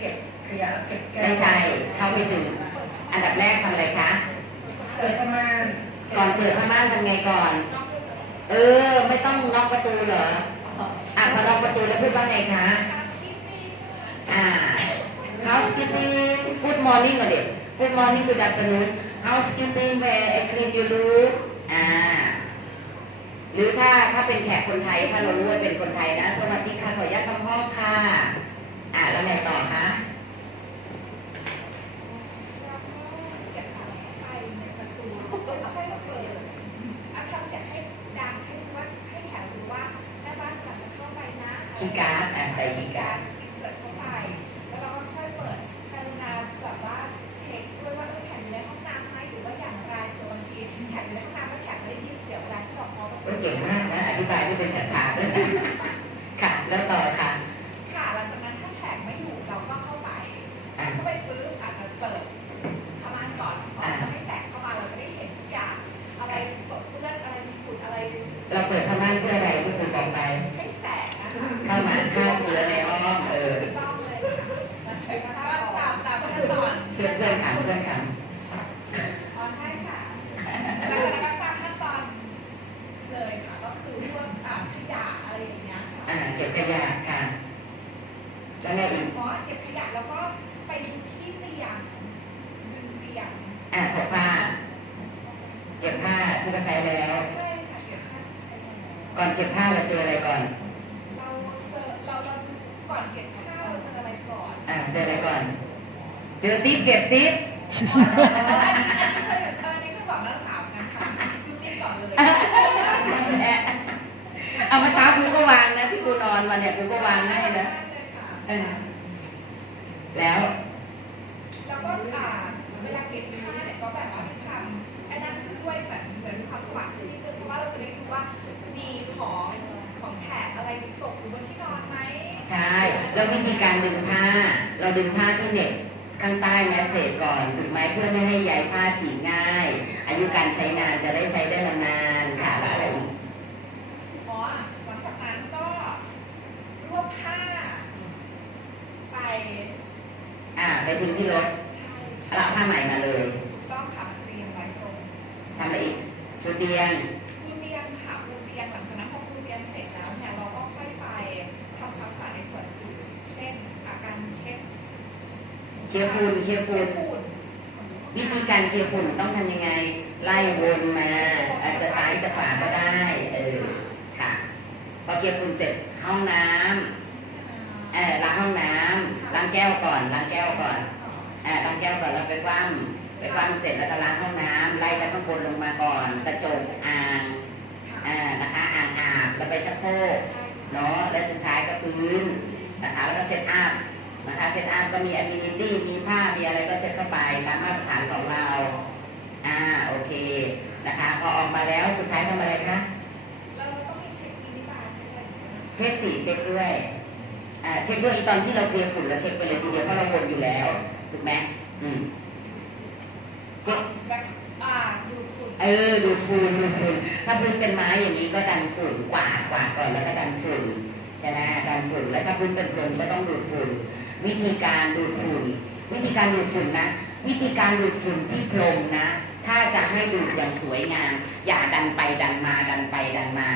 เก็บขยะเก็บแก้วไม่ใช่เข้าไปถึง อันดับแรกทำอะไรคะ เปิดผ้าม่านก่อนเปิดผ้าม่านทำไงก่อน เออ ไม่ต้องล็อกประตูเหรออะพอล็อกประตูแล้วพูดว่าไงคะ อ่า housekeeping good morning ก่อนเด็ก good morning good afternoon housekeeping where I clean you look อ่าหรือถ้าถ้าเป็นแขกคนไทยถ้าเรารู้ว่าเป็นคนไทยนะ สวัสดีค่ะขออนุญาตทำห้องค่ะ อ่าแล้วไงต่อคะ คีย์การ์ดอะใส่คีย์การ์ด เปิดเข้าไป แล้วเราก็ค่อยเปิดกรุณาแบบว่าเช็คด้วยว่าเออแขกอยู่ในห้องน้ำไหมหรือว่าอย่างไรตัวบางทีแขกอยู่ในห้องน้ำแล้วแขกไม่ได้ยินเสียงเวลาที่เราเคาะประ โอ้ ตู ยเก่งมากนะ อธิ บายไม่เป็นฉากๆเลยนะค่ะ แล้วต่อค่ะ แล้วไงอีกหมอเก็บขยะแล้วก็ไปดูที่เตียงดึงเตียงอ่าถกผ้า เก็บผ้าที่เราใช้แล้ว ใช่ค่ะเก็บผ้าที่ใช้แล้วก่อนเก็บผ้าเราเจออะไรก่อน เราเจอเราเราดูก่อนเก็บผ้าเราเจออะไรก่อนอ่าเจออะไรก่อน เจอติ๊บเก็บติ๊บอันนี้เคยอันนี้เคยบอกนักศึกษาเหมือนกันค่ะดูนี่ก่อนเลยเอามาเช้าคุณก็วางนะที่กูนอนมาเนี่ยคุณก็วางให้นะ เออแล้ว แล้วก็อ่าเวลาเก็บผ้าเนี่ยก็แบบว่าทำไอ้นั่นคือด้วยแบบเหมือนความสว่างขึ้นนิดนึงเพราะว่าเราจะได้ดูว่ามีของของแขกอะไรตกอยู่บนที่นอนไหมใช่ แล้ววิธีการดึงผ้า เราดึงผ้าที่เหน็บข้างใต้แมสเซจก่อน ถูกไหมเพื่อไม่ให้ใยผ้าฉีกง่าย อายุการใช้งานจะได้ใช้ได้นานๆค่ะแล้วอะไรอีก อ๋อหลังจากนั้นก็รวบผ้า ไป อ่า ไปทิ้งที่รถใช่แล้วเอาผ้าใหม่มาเลยถูกต้องค่ะเรียงไว้ตรงทำอะไรอีกปูเตียงปูเตียงค่ะปูเตียงหลังจากนั้นพอปูเตียงเสร็จแล้วเนี่ยเราก็ค่อยไปทำความสะอาดในส่วนอื่นเช่นอาการเช็ดเคลียร์ฝุ่นเคลียร์ฝุ่นฝุ่นวิธีการเคลียร์ฝุ่นต้องทำยังไง ไล่วนมาอาจจะซ้ายจะขวาก็ได้เออค่ะพอเคลียร์ฝุ่นเสร็จห้องน้ำเออล้างห้องน้ำล้างแก้ วก่อนล้างแก้วก่อนอ่าล้างแก้วก่อนแล้วไปคว่ำไปคว่ำเสร็จแล้วก็ล้างห้องน้ำไล่จากข้างบนลงมาก่อน กระจกอ่างอ่านะคะอ่างอาบแล้วไปชักโครกเนาะและสุดท้ายก็พื้นนะคะแล้วก็เซตอัพนะคะเซตอัพก็มี amenity มีผ้ามีอะไรก็เซตเข้าไปตามมาตรฐานของเราอ่าโอเคนะคะพอออกมาแล้วสุดท้ายทำอะไรคะเราต้องมีเช็คอินบาร์ใช่ไหมเช็คสีเช็คด้วยอ่า เช็คด้วยอีตอนที่เราเคลียร์ฝุ่นเราเช็คไปเลยทีเดียวเพราะเราวนอยู่แล้วถูกไหมอืมเช็คแบบอ่าดูฝุ่นเออดูดฝุ่นดูดฝุ่นถ้าพื้นเป็นไม้อย่างนี้ก็ดันฝุ่นกวาดกวาดก่อนแล้วก็ดันฝุ่นใช่ไหมดันฝุ่นแล้วถ้าพื้นเป็นพรมก็ต้องดูดฝุ่น วิธีการดูดฝุ่น วิธีการดูดฝุ่นนะ วิธีการดูดฝุ่นที่พรมนะ ถ้าจะให้ดูดอย่างสวยงาม อย่าดันไปดันมาดันไปดันมา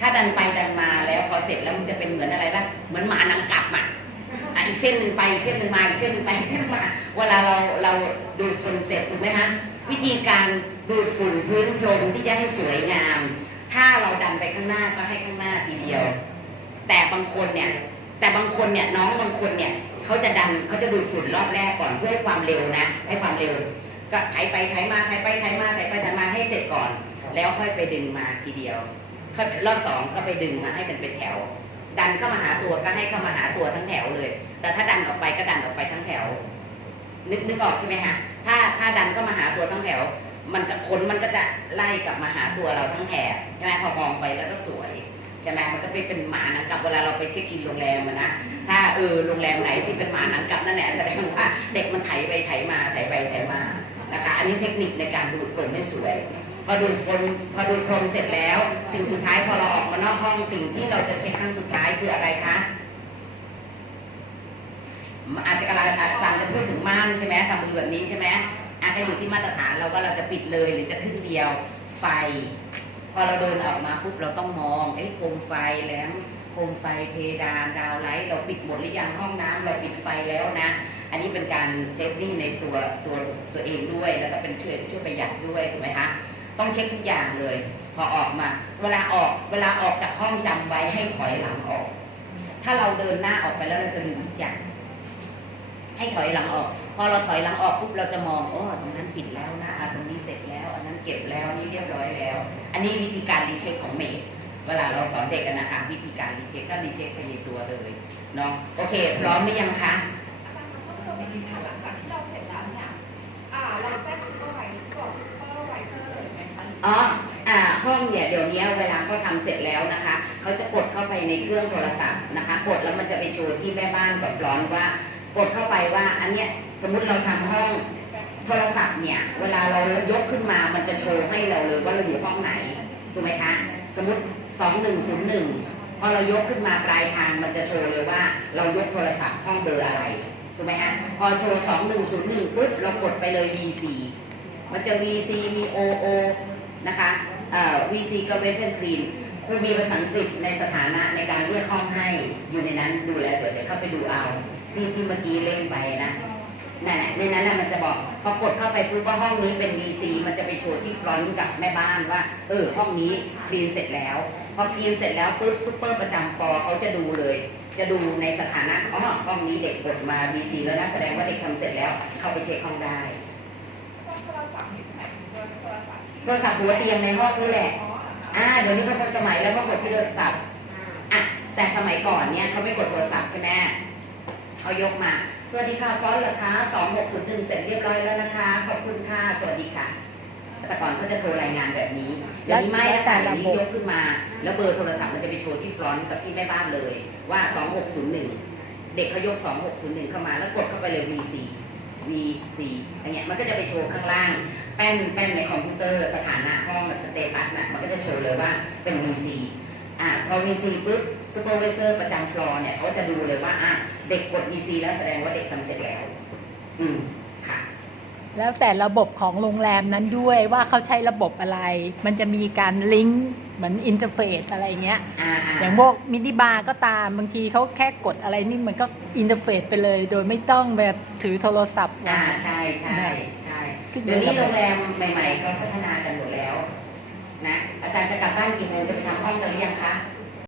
ถ้าดันไปดันมาแล้วพอเสร็จแล้วมันจะเป็นเหมือนอะไรบ้างเหมือนหมานังกลับอะอะอีกเส้นหนึ่งไปเส้นหนึ่งมาอีกเส้นหนึ่งไปเส้นมา เวลาเราเราดูดฝุ่นเสร็จถูกไหมคะวิธีการดูดฝุ่นพื้นพรมที่จะให้สวยงาม ถ้าเราดันไปข้างหน้าก็ให้ข้างหน้าทีเดียว แต่บางคนเนี่ยแต่บางคนเนี่ยน้องบางคนเนี่ยเขาจะดันเขาจะดูดฝุ่นรอบแรกก่อนเพื่อให้ความเร็วนะให้ความเร็ว ก็ไถไปไถมาไถไปไถมาไถไปไถมาให้เสร็จก่อน แล้วค่อยไปดึงมาทีเดียวค่อยรอบสองก็ไปดึงมาให้มันเป็นแถว ดันเข้ามาหาตัวก็ให้เข้ามาหาตัวทั้งแถวเลย แต่ถ้าดันออกไปก็ดันออกไปทั้งแถว นึกนึกออกใช่ไหมคะถ้าถ้าดันเข้ามาหาตัวทั้งแถว มันก็ขนมันก็จะไล่กลับมาหาตัวเราทั้งแถบใช่ไหมพอมองไปแล้วก็สวยใช่ไหมมันก็ไปเป็นหมาหนังกลับเวลาเราไปเช็คอินโรงแรมนะถ้าเออโรงแรมไหนที่เป็นหมาหนังกลับนั่นแหละแสดงว่าเด็กมันไถไปไถมาไถไปไถมานะคะ อันนี้เทคนิคในการดูดพรมให้สวย พอดูดพรมพอดูดพรมเสร็จแล้ว สิ่งสุดท้ายพอเราออกมานอกห้องสิ่งที่เราจะเช็คครั้งสุดท้ายคืออะไรคะอาจจะกำลังอาจารย์จะพูดถึงม่านใช่ไหมทำมือแบบนี้ใช่ไหมอาจจะอยู่ที่มาตรฐานเราก็เราจะปิดเลยหรือจะครึ่งเดียวไฟ พอเราเดินออกมาปุ๊บเราต้องมองเอ้โคมไฟแหลมโคมไฟเพดานดาวไลท์เราปิดหมดหรือยังห้องน้ำเราปิดไฟแล้วนะ อันนี้เป็นการเซฟตี้ในตัวตัวตัวเองด้วย แล้วก็เป็นช่วยช่วยประหยัดด้วยถูกไหมคะ ต้องเช็คทุกอย่างเลย พอออกมา เวลาออกเวลาออกจากห้องจำไว้ให้ถอยหลังออก ถ้าเราเดินหน้าออกไปแล้วเราจะลืมทุกอย่างให้ถอยหลังออก พอเราถอยหลังออกปุ๊บเราจะมองโอ้ตรงนั้นปิดแล้วนะอะตรงนี้เสร็จแล้ว อันนั้นเก็บแล้วนี่เรียบร้อยแล้ว อันนี้วิธีการรีเช็คของเมย์เวลาเราสอนเด็กกันนะคะวิธีการรีเช็คก็รีเช็คไปในตัวเลยเนาะโอเค พร้อมหรือยังคะอาจารย์คะเมื่อเราไปที่ค่ะหลังจากที่เราเสร็จแล้วเนี่ยเราแจ้ง อ๋ออ่าห้องเนี่ยเดี๋ยวนี้เวลาเขาทำเสร็จแล้วนะคะเขาจะกดเข้าไปในเครื่องโทรศัพท์นะคะ กดแล้วมันจะไปโชว์ที่แม่บ้านกับฟลอนว่ากดเข้าไปว่าอันเนี้ยสมมุติเราทำห้องโทรศัพท์เนี่ยเวลาเรายกขึ้นมามันจะโชว์ให้เราเลยว่าเราอยู่ห้องไหนถูกไหมคะสมมติ 2101 พอเรายกขึ้นมาปลายทางมันจะโชว์เลยว่าเรายกโทรศัพท์ห้องเบอร์อะไรถูกไหมฮะพอโชว์ 2101ปุ๊บเรากดไปเลย VC มันจะ VC มี OO นะคะเอ่อ VC ก็เวทเทนคลีนคือมีภาษาอังกฤษในสถานะในการเลือกห้องให้อยู่ในนั้นดูแลเดี๋ยวเดี๋ยวเข้าไปดูเอาที่ที่เมื่อกี้เล่นไปนะนั่นแหละในนั้นน่ะมันจะบอกพอกดเข้าไปปุ๊บว่าห้องนี้เป็น VC มันจะไปโชว์ที่ฟรอนต์กับแม่บ้านว่า เออห้องนี้คลีนเสร็จแล้ว พอคลีนเสร็จแล้วปุ๊บซูเปอร์ประจำฟอเขาจะดูเลย จะดูในสถานะอ๋อห้องนี้เด็กกดมา VC แล้วนะแสดงว่าเด็กทำเสร็จแล้ว เข้าไปเช็คห้องได้ โทรศัพท์นี่หมายถึงโทรศัพท์ที่ โทรศัพท์หัวเตียงในห้องนี่แหละอ๋อเหรอคะอ่าเดี๋ยวนี้เขาทันสมัยแล้วก็กดที่โทรศัพท์อะแต่สมัยก่อนเนี่ยเขาไม่กดโทรศัพท์ใช่ไหมเขายกมา สวัสดีค่ะฟอนต์เหรอคะสองหกศูนย์หนึ่งเสร็จเรียบร้อยแล้วนะคะ ขอบคุณค่ะ สวัสดีค่ะ แต่ก่อนเขาจะโทรรายงานแบบนี้เดี๋ยวนี้ไม่แล้วค่ะเดี๋ยวนี้ยกขึ้นมา แล้วเบอร์โทรศัพท์มันจะไปโชว์ที่ฟรอนต์กับที่แม่บ้านเลยว่า 2601 เด็กเขายก 2601 เข้ามาแล้วกดเข้าไปเลย VC VC อะไรเงี้ยมันก็จะไปโชว์ข้างล่าง แป้นแป้นในคอมพิวเตอร์สถานะห้องสเตตัสน่ะมันก็จะโชว์เลยว่าเป็น VC อะพอ VC ปุ๊บซูเปอร์วิเซอร์ประจำฟลอร์เนี่ยเขาจะดูเลยว่าอะเด็กกด VC แล้วแสดงว่าเด็กทำเสร็จแล้ว อืม แล้วแต่ระบบของโรงแรมนั้นด้วยว่าเขาใช้ระบบอะไร มันจะมีการลิงก์เหมือนอินเทอร์เฟซอะไรเงี้ยอ่าอ่าอย่างพวกมินิบาร์ก็ตามบางทีเขาแค่กดอะไรนี่มันก็อินเทอร์เฟซไปเลย โดยไม่ต้องแบบถือโทรศัพท์อ่ามาใช่ใช่ใช่ขึ้นอยู่เดี๋ยวนี้กับโรงแรมใหม่ๆเขาพัฒนากันหมดแล้วนะอาจารย์จะกลับบ้านกี่โมงจะไปทำห้องกันหรือยังคะอ